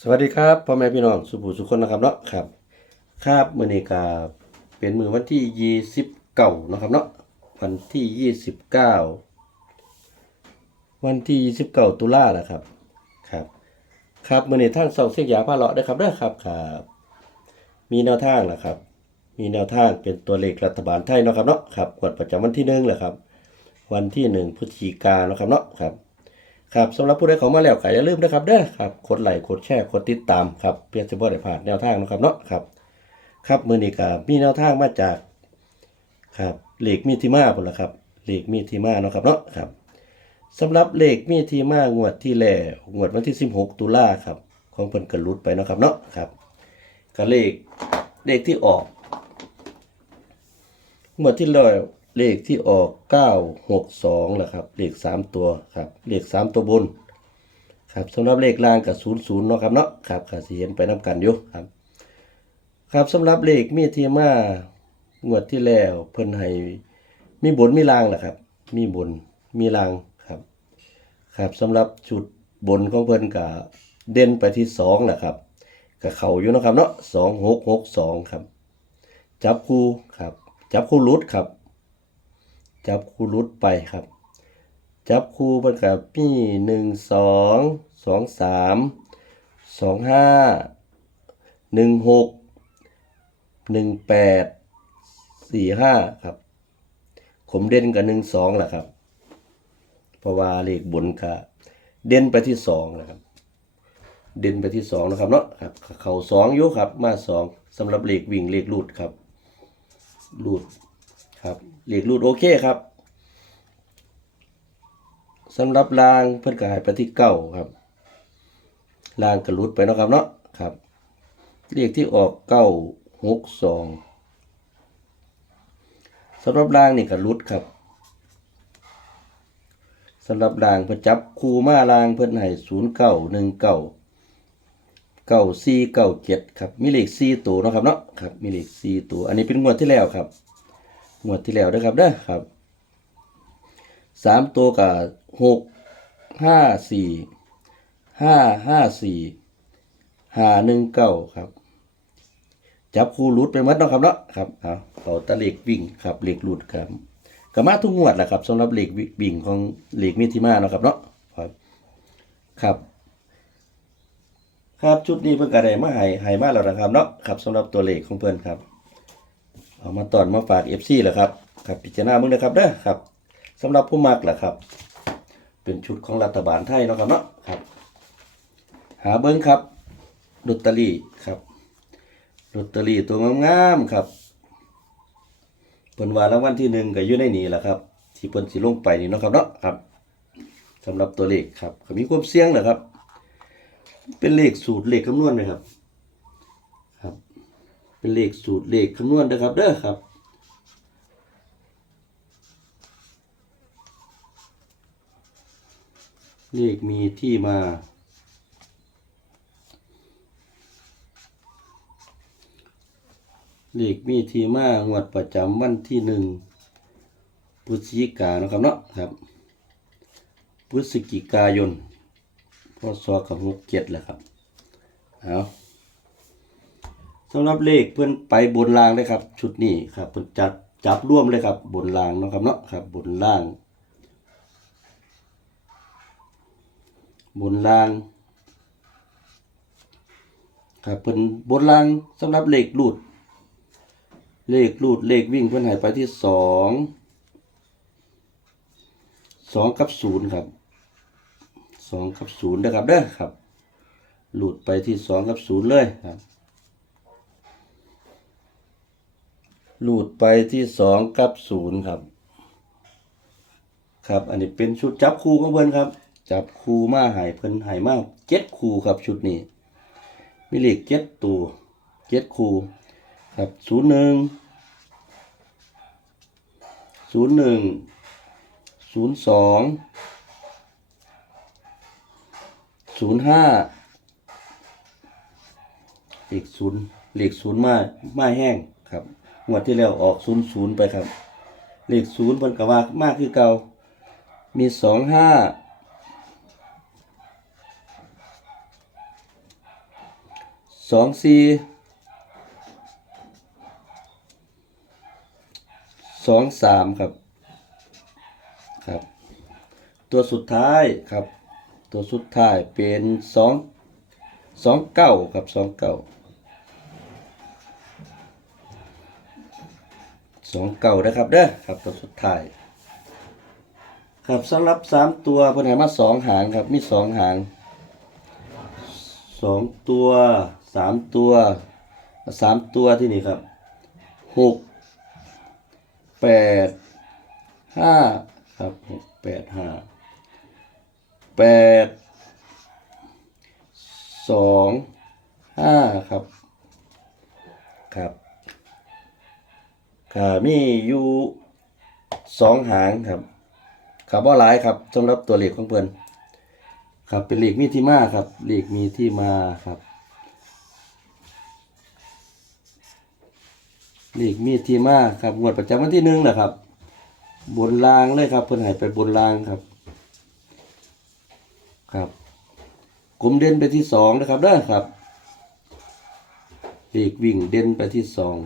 สวัสดีครับพ่อแม่พี่น้องสุภูสุคนนะครับเนาะครับครับมือนี้ก็เป็นมือวันที่ยี่สิบเก้านะครับเนาะวันที่ยี่สิบเก้าวันที่ยี่สิบเก้าตุลาแหละครับครับครับมื้อนี้ทางเสาเสียงยาพาเลาะเด้ครับเด้ครับครับมีแนวทางแหละครับ มีแนวทางเป็นตัวเลขรัฐบาลไทยนะครับเนาะครับงวดประจำวันที่หนึ่งแหละครับ วันที่หนึ่งพฤศจิกานเนาะครับเนาะครับ ครับสำหรับผู้ใดเข้ามาแล้วก็อย่าลืมนะครับเด้อครับกดไลค์กดแชร์กดติดตามครับเพื่อจะบ่ได้พลาดแนวทางนะครับเนาะครับครับมื้อนี้ก็มีแนวทางมาจากครับเลขมีที่มาพุ่นละครับเลขมีที่มาเนาะครับเนาะครับสำหรับเลขมีที่มางวดที่แล้วงวดวันที่ 16 ตุลาครับ ของเพิ่นก็หลุดไปเนาะครับเนาะครับก็เลขเลขที่ออกงวดที่แล้ว เลขที่ออก962แหละครับเลข3ตัวครับเลข3ตัวบนครับสำหรับเลขล่างกับ00เนาะครับเนาะครับก็สิเห็นไปนํกันอยู่ครับ ครับสำหรับเลขมีที่มางวดที่แล้วเพิ่นให้มีบนมีล่างแหละครับ มีบนมีล่างครับ ครับสำหรับชุดบนของเพิ่นก็เด่นไปที่2แหละครับก็เขาอยู่นะครับเนาะ2662ครับ จับคู่ครับ จับคู่หลุดครับ จับคู่หลุดไปครับ จับคู่เพิ่นกับมีหนึ่งสองสองสามสองห้าหนึ่งหกหนึ่งแปดสี่ห้าครับผมเด่นกับหนึ่งสองแหละครับเพราะว่าเลขบนก็เด่นไปที่สองนะครับ เด่นไปที่สองนะครับเนาะครับ เข่าสองอยู่ครับ มาสองสำหรับเลขวิ่งเลขลูดครับรูด ครับเลขรูดโอเคครับสำหรับรางเพิ่นก็ให้ไปที่เก้าครับรางก็รูดไปนะครับเนาะครับเลขที่ออกเก้าหกสองสำหรับรางนี่ก็รูดครับสำหรับรางเพิ่นจับคูมารางเพิ่นให้ศูนย์เก้าหนึ่งเก้าเก้าสี่เก้าเจ็ดครับมีเลขสี่ตัวนะครับเนาะครับมีเลขสี่ตัวอันนี้เป็นงวดที่แล้วครับ งวดที่แล้วเด้อครับเด้อครับสามตัวกับหกห้าสี่ห้าห้าสี่ห้าหนึ่งเก้าครับ จับคู่รุดไปหมดเนาะครับเนาะครับเอาเอาตะเลขวิ่งครับเลขรุดครับก็มาทุกงวดแหละครับสำหรับเลขวิ่งของเลขมิติมาเนาะครับเนาะครับครับครับชุดนี้เพิ่นก็ได้มาให้ให้มาแล้วนะครับเนาะครับสำหรับตัวเลขของเพิ่อนครับ เอามาตอนมาฝาก FC แหละครับครับพิจารณาเบิ่งนะครับเด้อครับสำหรับผู้มักแหละครับ เป็นชุดของรัฐบาลไทยเนาะครับเนาะครับ หาเบิ่งครับลอตเตอรี่ครับลอตเตอรี่ตัวงามๆครับเพิ่นว่ารางวัลที่หนึ่งก็อยู่ในนี้แหละครับที่เพิ่นสิลงไปนี่เนาะครับเนาะครับสำหรับตัวเลขครับก็มีความเสี่ยงแหละครับ เป็นเลขสูตรเลขคำนวณนะครับครับ เป็นเลขสูตรเลขคำนวณนะครับเด้อครับเลขมีที่มา เลขมีที่มางวดประจำวันที่หนึ่งพฤศจิกายนนะครับเนาะครับ พฤศจิกายนพศกับหกเจ็ดแหละครับ เอา สำหรับเลขเพื่อนไปบนรางเลยครับ ชุดนี้ครับเพื่อนจัดจับร่วมเลยครับ บนรางเนาะครับเนาะครับ บนล่าง บนรางครับเพิ่นบนรางสำหรับเลขรูด เลขรูดเลขวิ่งเพิ่นให้ไปที่สองสองกับศูนย์ครับสองกับศูนย์นะครับเด้อครับหลุดไปที่สองกับศูนย์เลยครับ หลุดไปที่สองกับศูนย์ครับ ครับ อันนี้เป็นชุดจับคู่ของเพิ่นครับ จับคู่มาหายเพิ่นหายมากเจ็ดคู่ครับชุดนี้ มีเลขเจ็ดตัวเจ็ดคู่ครับศูนย์หนึ่งศูนย์หนึ่งศูนย์สองศูนย์ห้าเลขศูนย์เลขศูนย์มามาแห้งครับ งวดที่แล้วออกศูนย์ศูนย์ไปครับ เลขศูนย์เพิ่นก็ว่ามากคือเก่ามีสองห้าสองสี่สองสามครับครับ ตัวสุดท้ายครับ ตัวสุดท้ายเป็นสองสองเก้าครับสองเก้า สองเก้านะครับเด้อครับตัวสุดท้าย ครับสำหรับสามตัวเพิ่นให้มาสองหางครับมีสองหางสองตัวสามตัวสามตัวที่นี่ครับหกแปดห้าครับหกแปดห้าแปดสองห้าครับครับ ค่ะมีอยู่สองหางครับครับว่าหลายครับสำหรับตัวเลขของเพิ่นครับเป็นเลขมีที่มาครับเลขมีที่มาครับเลขมีที่มาครับงวดประจำวันที่หนึ่งนะครับ บนรางเลยครับเพิ่นให้ไปบนรางครับ ครับกลมเด่นไปที่สองนะครับเด้อครับเลขวิ่งเด่นไปที่สอง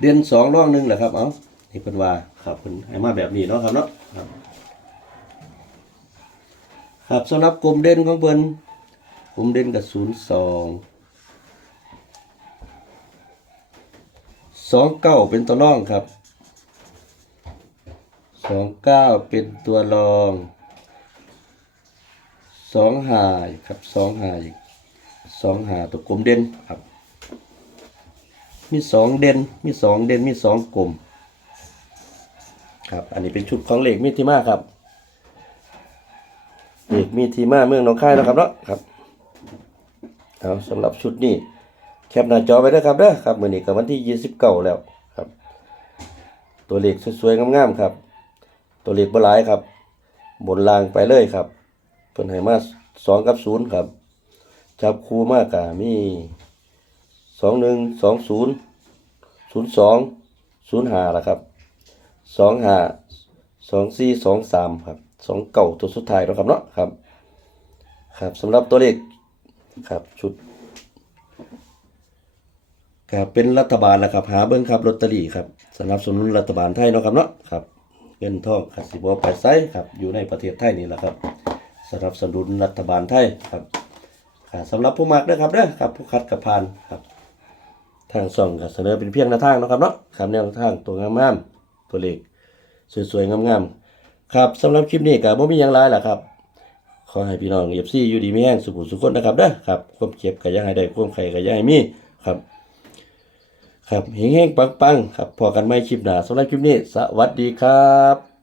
เดือนสองร่องหนึ่งแหละครับ เอานี่เป็นว่าครับเป็นให้มาแบบนี้เนาะครับเนาะครับครับสำหรับกลุ่มเด่นของเพิ่นกลุ่มเด่นกับศูนย์สองสองเก้าเป็นตัวร่องครับสองเก้าเป็นตัวรองสองหายครับสองหายสองหาตัวกลมเด่นครับ มีสองเด่นมีสองเด่นมีสองกลมครับ อันนี้เป็นชุดของเหล็กมีทีมาครับเหล็กมีทีมาเมืองหนองคายนะครับเนาะครับเอาสำหรับชุดนี้แคปหน้าจอไว้ด้วครับเด้อครับมือนี้ก็วันที่ยี่สิบเก้าแล้วครับ ตัวเหลขสวยๆงามๆครับ ตัวเหลขบ่หลายครับ บนรางไปเลยครับเพิ่นให้มาสองกับศูนย์ครับ จับคู่มากกะมี สองหนึ่งสองศูนย์ศูนย์สองศูนย์ห้าละครับสองห้าสองสี่สองสามครับสองเก่าตัวสุดท้ายแล้วครับเนาะครับ ครับสำหรับตัวเลขครับชุดครับเป็นรัฐบาลแล้วครับ หาเบิ้งครับลอตเตอรี่ครับสนับสนุนรัฐบาลไทยเนาะครับเนาะครับเงินทองครับสิบวไปไซครับอยู่ในประเทศไทยนี่แหละครับสนับสนุนรัฐบาลไทยครับสำหรับผู้มักเด้อครับเด้อครับผู้คัดกับพานครับ ทางส่องก็เสนอเป็นเพียงแนวทางนะครับเนาะครับแนวทางตัวงามๆตัวเลขสวยๆงามๆครับสำหรับคลิปนี้ก็บ่มีหยังหลายล่ะครับขอให้พี่น้อง FC อยู่ดีมีแรงสุขสุขคนนะครับเด้อครับความเจ็บก็ย่าให้ได้ความไข้ก็ย่าให้มีครับ ครับเฮงๆปังๆครับพอกันใหม่คลิปหน้าสำหรับคลิปนี้ สวัสดีครับ